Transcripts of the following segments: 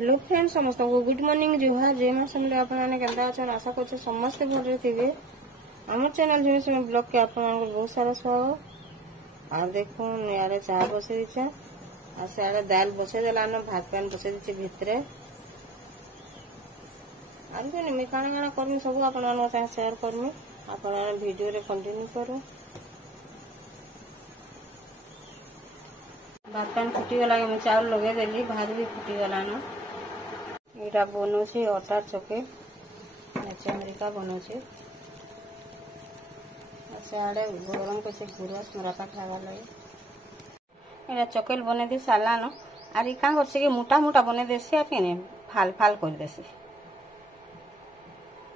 Hello friends समस्त को good morning Zuha जय मां समले आपने केंदा अच्छा आशा करछे समस्त भले थिबे। हमर चैनल जुमे से ब्लॉग के आपन बहुत सारा स्वागत। आ देखो यारे चाय बसे दिछे आ सारे दाल बसे देलानो भात पान बसे दिछे भितरे। आज ने मैं काना काना करमी सब आपन मान साथ शेयर करमी आपन वीडियो रे कंटिन्यू करू। भात पान फुटी गला के मैं चावल लगे देली भात भी फुटी गला न। एटा बनौछे अटा चके अमेरिका बनौछे साड़े गरम कर गुरस मरापा खावा लगे एटा चकेल बने दे साला न आर ई का करछे कि मोटा मोटा बने देसी आ केने फाल फाल कर देसी।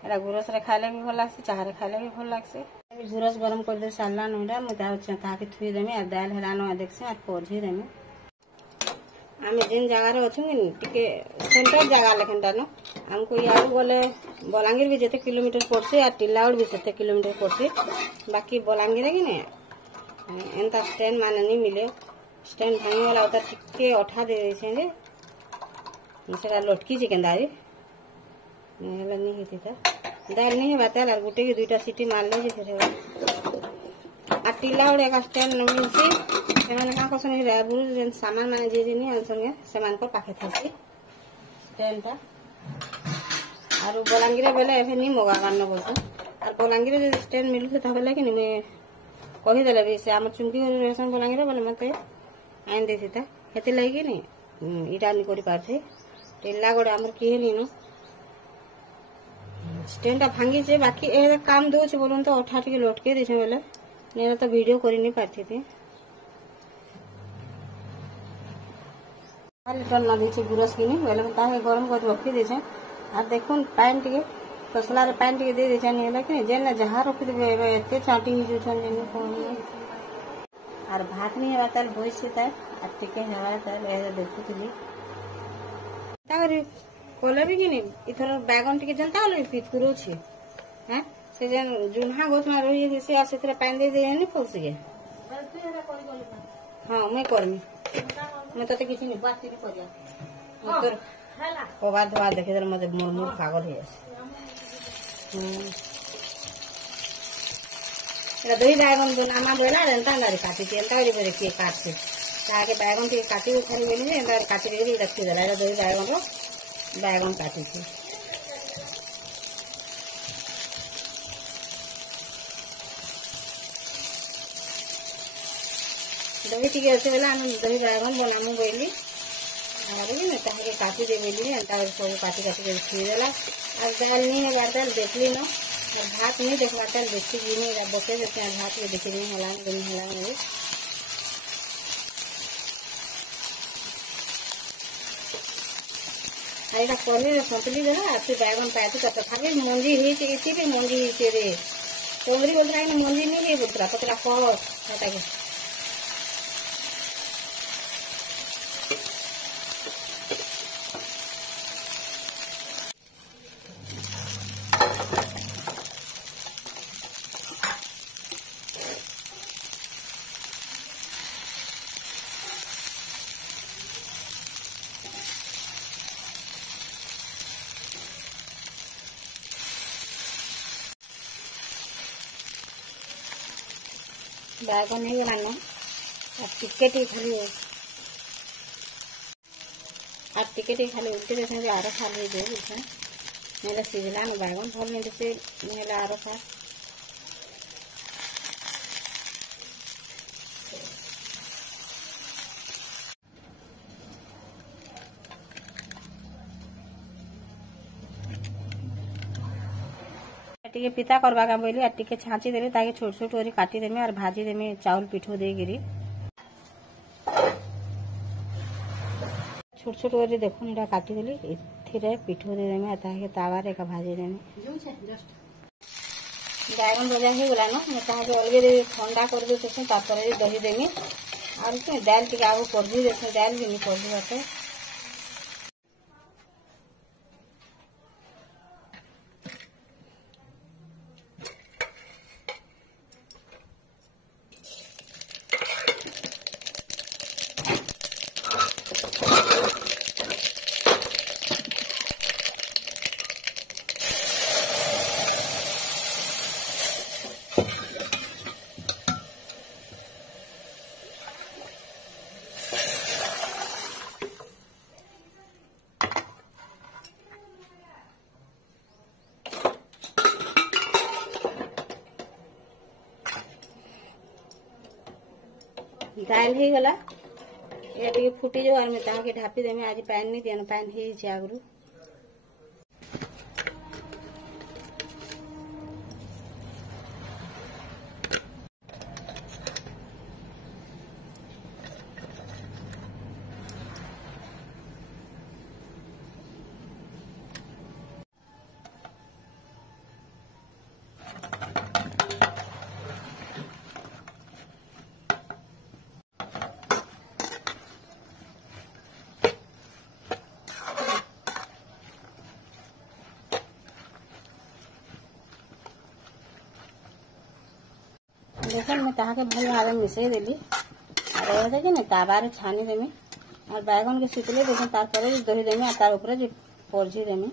एटा गुरस रे खाइले भी भल लागसे चाह रे खाइले भी भल लागसे। गुरस गरम कर दे साला नडा म ता के थुई देमे आ दाल हेला न देखसे आ पझी देमे। आम जेन जगार अच्छे सेंटर जगह लेकिन आमको यार बोले बलांगीर भी जिते किलोमीटर पड़से आ टिलाउड़ भी सेते किलोमीटर पड़से। बाकी बलांगीर कि नहीं एंता स्टैंड माने नहीं मिले स्टैंड भांगी वाला उतर टिके अठा दे देछे सेटा लटकी जे केंदा रे नेला नहीं हेती था दाल नहीं बातेल आर गुटे के दुईटा सीटी मार ले जे फिर आ टिलाउड़ एक स्टैंड न मिलसी सेमाने का कसन रायपुर जेन सामान माने जे जे नहीं आनसंगे सेमान को पाखे थासी स्टैंड आरो बलांगीर बेले एफे नहीं मगावान न बोलतो आर बलांगीर जे स्टैंड मिलु था बेले कि मैं कहि देले भी से हमर चुंकी रेशन बलांगीर बेले मते आइन देसी था हेते लागि नहीं इटा नहीं करि पारथे टेला गोडे हमर की हेली न स्टैंड भांगी जे बाकी ए काम दो छ बोलन तो अठा टिके लटके देछे बेले नेना तो वीडियो करि नहीं पारथि थी। लिटर ना दीचे गुरस किनी बेले ताहे गरम कर रखी देछे आ देखुन पानी टिके तसला रे पानी टिके दे देछे नहीं कि जेन जहा रखि देबे एते चाटी ही जुछन जेन कोनी आर भात नहीं हेबा ताल भइसे ता आ टिके हेबा ताल ए देखुतली तारी कोलबी किनी इथर बैगन टिके जनता होले पित करो छी हैं से जेन जुन्हा गोत में रही से आ सेतरे पानी दे दे नहीं फौसी के हां मैं करमी मैं तो किसी नहीं बात नहीं करिया मोर कोबा धवा देखे दल मते मुरमुर पागल है एला दही बैगन जो नामा देला रेंता नारी काटी के एंता रे के काटसे ताके बैगन के काटी उखारी बेली ने एंता काटी के रखी देला एला दही बैगन रो बैगन काटी के दही टिके अच्छे बेला हम दही बैगन बनामु बेली आरे ने ताके काटी दे बेली एंता सब काटी काटी के खी देला आ दाल नहीं है दाल देखली न और भात नहीं देखवा ताल देखी जी नहीं बके देते भात के देखी नहीं होला नहीं होला नहीं आइडा पनीर संतली देला फिर बैगन पाती तो तथापि मंजी ही के इसी पे मंजी ही के रे तोमरी बोल रहा है मंजी नहीं है पुत्रा पतला को हटा के बैगन नहीं गलाना टिकेट खाली उल्टे देखे आरो खाली दे मेरा सीजला न बैगन भल नहीं से मेला आरो खा टिके पिता करवा का बोली टिके छाची देली ताकि छोट छोट करी काटी देमे और भाजी देमे चावल पिठो दे गिरी छोट छोट करी देखो एटा काटी देली इथिरे पिठो दे देमे ताकि तावा रे का भाजी देमे बैगन भजा हो गला न मैं ताके अलगे ठंडा कर दे तो तापर दही देमी और दाल टिके आगो कर दी देखे दाल भी नहीं कर दी बाटे दाल हो गला ये टे फुटी जाओ और मैं ढापी देमी। आज पैन नहीं दिया पैन हो आगु देखो मैं ताहा के भल भाव मिसई देली और ये ताबारे छानी देमी और बैगन के सितले देखो तार पर दही देमी और तार ऊपर परझी देमी।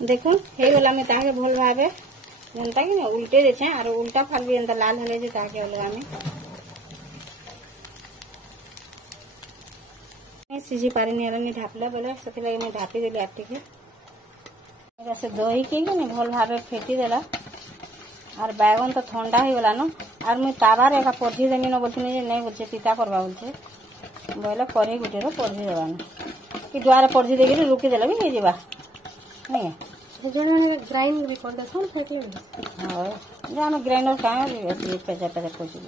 देखो हे गला में ताके भल भावे जनता कि उल्टे देछे और उल्टा फाल भी अंदर लाल हले जे ताके अलगा में सीजी पारी नहीं ढापला बोले से लगे मैं ढापी देली आटी के जैसे दही के नहीं भल भावे फेटी देला और बैगन तो ठंडा हो गला न और मुझे ताबार एक परझी देनी न बोलती नहीं बोलছে तीता करवा बोलছে बोले करी गुटे परझी देवान कि द्वारा परझी देगी रुकी देला भी नहीं जीवा नहीं ग्राइंड भी कर देछन फेटले हां जे हम ग्राइंडर काहे रे पेचा पेचा कोची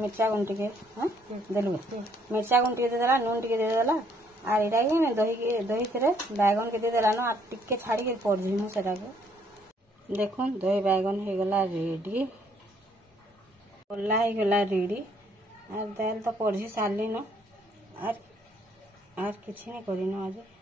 मिर्चा गुंटी के हां देलु मिर्चा गुंटी दे देला नून टिके दे देला और एटा के दही थे बैगन के दे देला न आप टिके छाड़ी के परझी मु सेटा के देखो दही बैगन हो गला रेडी ओला हो गला रेडी और दाल तो परझी सारली न और किसी नहीं करी न आज।